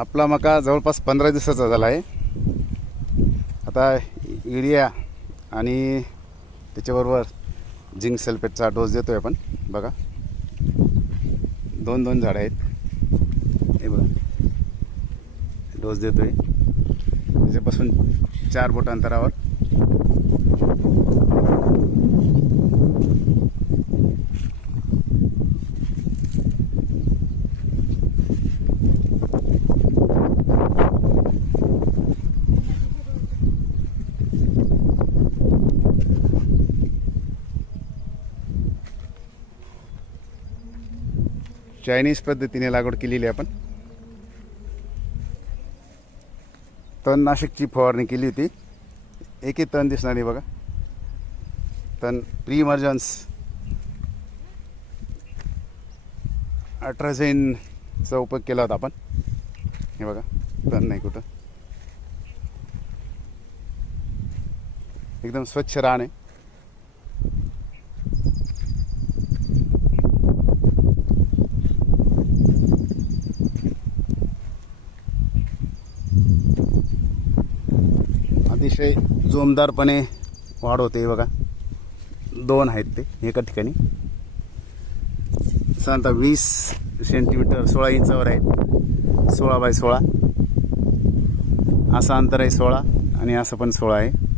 आपला मका जवळपास 15 दिवसाचा झाला आहे. आता युरिया आणि त्याच्याबरोबर झिंक सल्फेटचा डोस देतोय आपण. बघा 2 झाडं आहेत, हे बघा डोस देतोय त्याच्यापासून 4 बोट अंतरावर. चायनीज पद्धतीने लागवड केलेली आपण. तणनाशकची फवारणी केली होती. एकही तण दिसणार नाही बघा. तण प्री इमर्जन्स अट्राझेनचा उपयोग केला होता आपण. हे बघा तण नाही कुठं. एकदम स्वच्छ रान आहे. अतिशय जोमदारपणे वाढ होते बघा. 2 आहेत ते एका ठिकाणी. साधारणतः 20 सेंटीमीटर 16 इंचावर आहेत. 16 बाय 16 असं अंतर आहे 16 आणि असं पण 16 आहे.